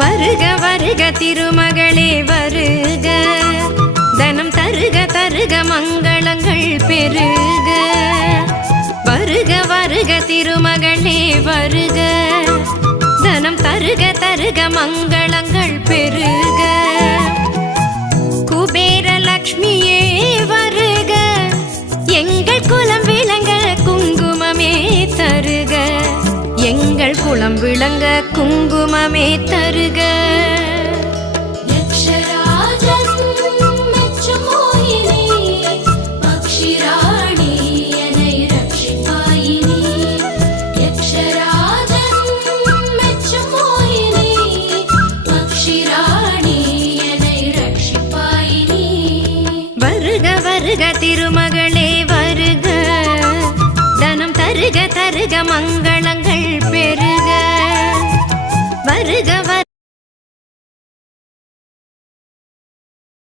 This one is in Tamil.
வருக வருக திருமகளே வருக, தனம் தருக தருக மங்களங்கள் பெருக. வருக வருக திருமகளே வருக, தனம் தருக தருக மங்களங்கள் பெருக. குபேர லக்ஷ்மியே வருக, எங்கள் குலம் விளங்க குங்குமமே தருக, எங்கள் குலம் விளங்க குங்குமமே தருக. வருக திருமகளே வருக, தனம் தருக தருக மங்கள